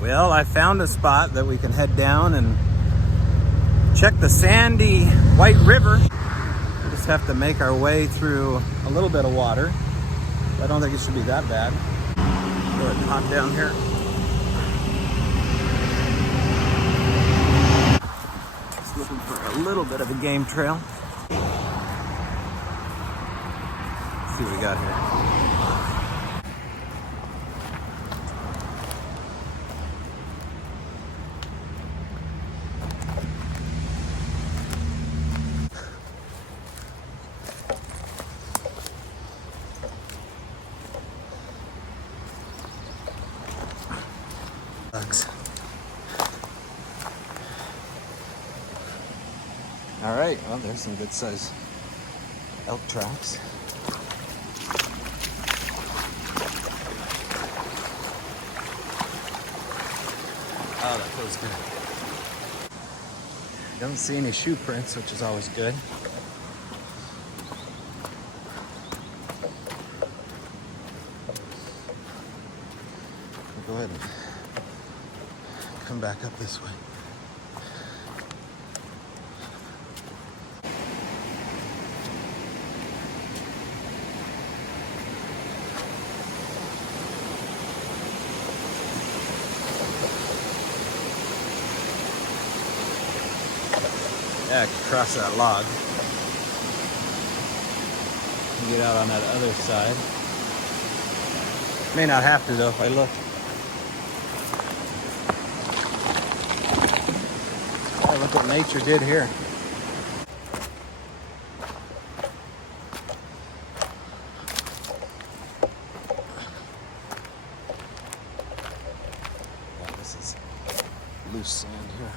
Well, I found a spot that we can head down and check the sandy White River. We just have to make our way through a little bit of water. I don't think it should be that bad. Really hot down here. Just looking for a little bit of a game trail. Let's see what we got here. Bugs. All right, well, there's some good size elk tracks. Oh, that feels good. Don't see any shoe prints, which is always good. I'll go ahead and come back up this way. Yeah, I can cross that log. Get out on that other side. May not have to though if I look. Oh, look what nature did here. Oh, this is loose sand here.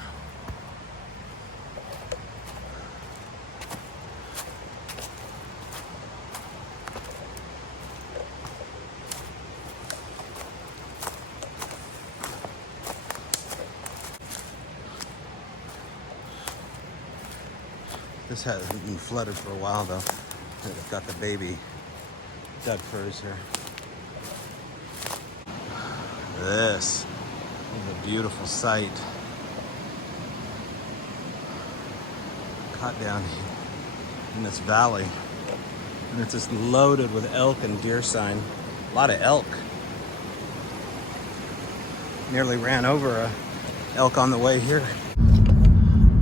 This hasn't been flooded for a while though. They've got the baby duck firs here. This is a beautiful sight. Caught down in this valley. And it's just loaded with elk and deer sign. A lot of elk. Nearly ran over a elk on the way here.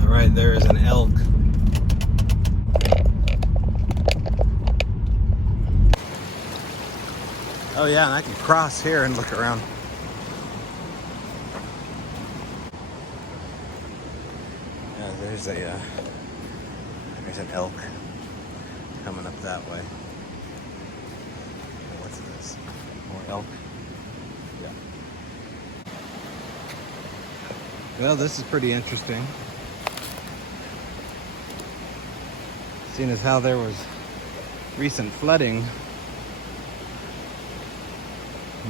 All right, there is an elk. Oh yeah, and I can cross here and look around. Yeah, there's an elk coming up that way. What's this? More elk? Yeah. Well, this is pretty interesting. Seeing as how there was recent flooding,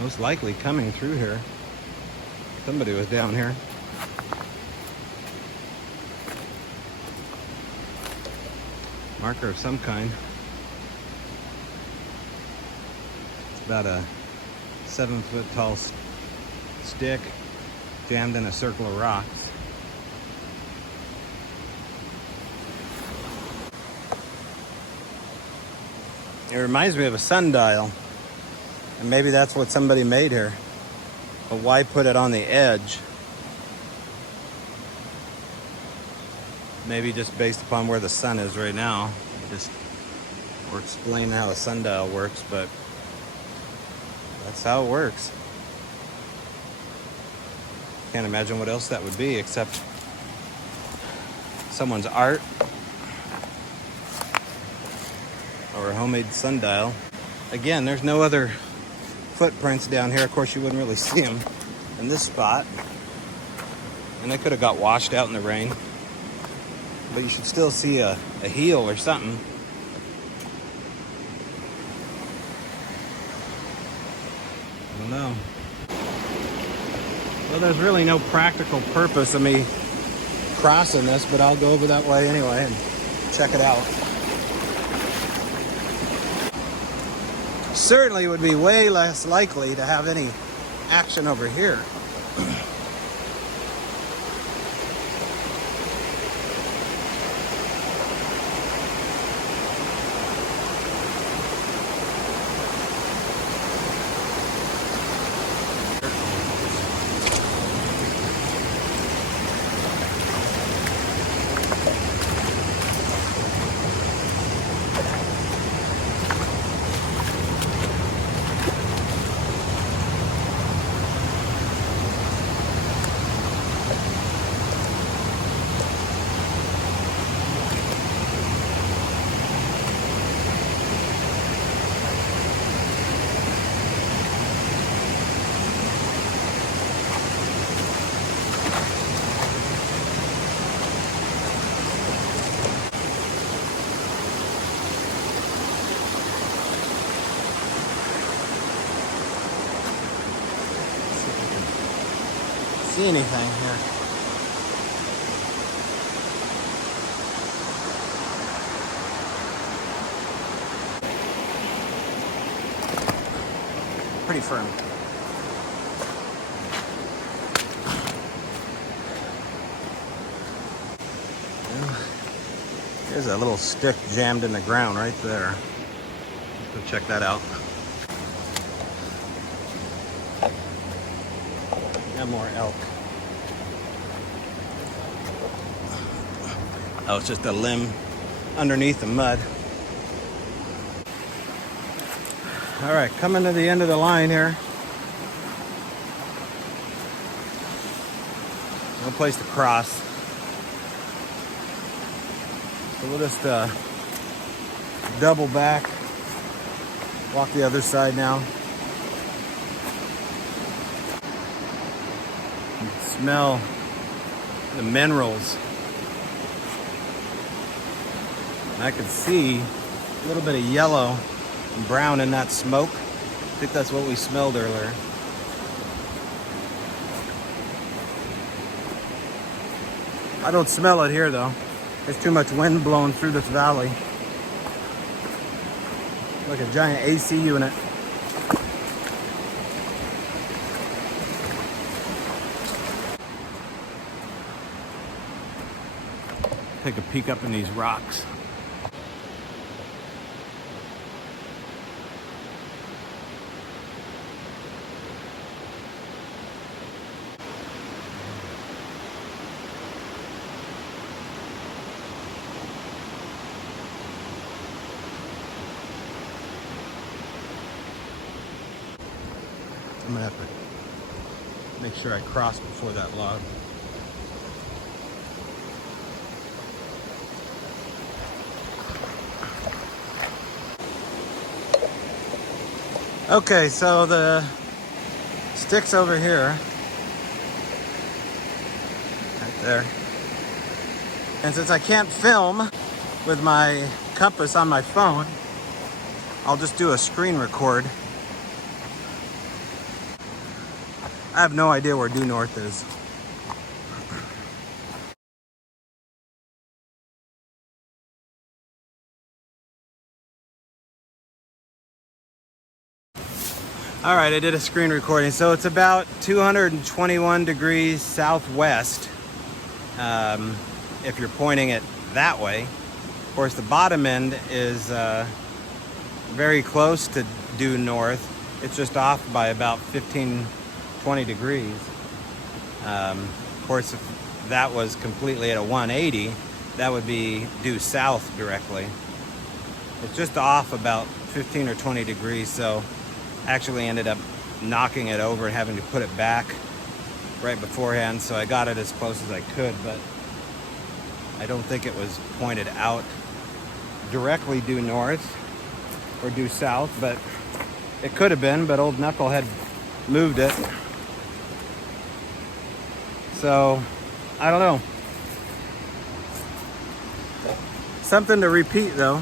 most likely coming through here. Somebody was down here. Marker of some kind. It's about a 7-foot tall stick jammed in a circle of rocks. It reminds me of a sundial. And maybe that's what somebody made here. But why put it on the edge? Maybe just based upon where the sun is right now. Or explain how a sundial works, but that's how it works. Can't imagine what else that would be except someone's art or a homemade sundial. Again, there's no other footprints down here. Of course, you wouldn't really see them in this spot. And they could have got washed out in the rain. But you should still see a heel or something. I don't know. Well, there's really no practical purpose of me crossing this, but I'll go over that way anyway and check it out. Certainly would be way less likely to have any action over here. see anything here. Pretty firm. There's a little stick jammed in the ground right there. Go check that out. Got more elk. Oh, it's just a limb underneath the mud. All right, coming to the end of the line here. No place to cross. So we'll just double back, walk the other side now. You can smell the minerals. And I could see a little bit of yellow and brown in that smoke. I think that's what we smelled earlier. I don't smell it here though. There's too much wind blowing through this valley. Like a giant AC unit. Take a peek up in these rocks. I'm gonna have to make sure I cross before that log. Okay, so the stick's over here. Right there. And since I can't film with my compass on my phone, I'll just do a screen record. I have no idea where due north is. All right, I did a screen recording. So it's about 221 degrees southwest if you're pointing it that way. Of course, the bottom end is very close to due north. It's just off by about 15-20 degrees. Of course, if that was completely at a 180, that would be due south directly. It's just off about 15 or 20 degrees, so actually ended up knocking it over and having to put it back right beforehand, so I got it as close as I could, but I don't think it was pointed out directly due north or due south, but it could have been, but old Knucklehead moved it. So, I don't know. Something to repeat though.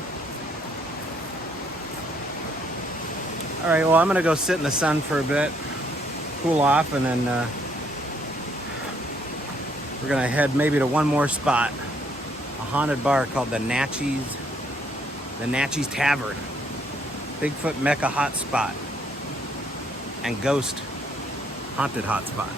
All right, well, I'm gonna go sit in the sun for a bit, cool off, and then we're gonna head maybe to one more spot, a haunted bar called the Natchez Tavern, Bigfoot Mecca hotspot, and ghost haunted hotspot.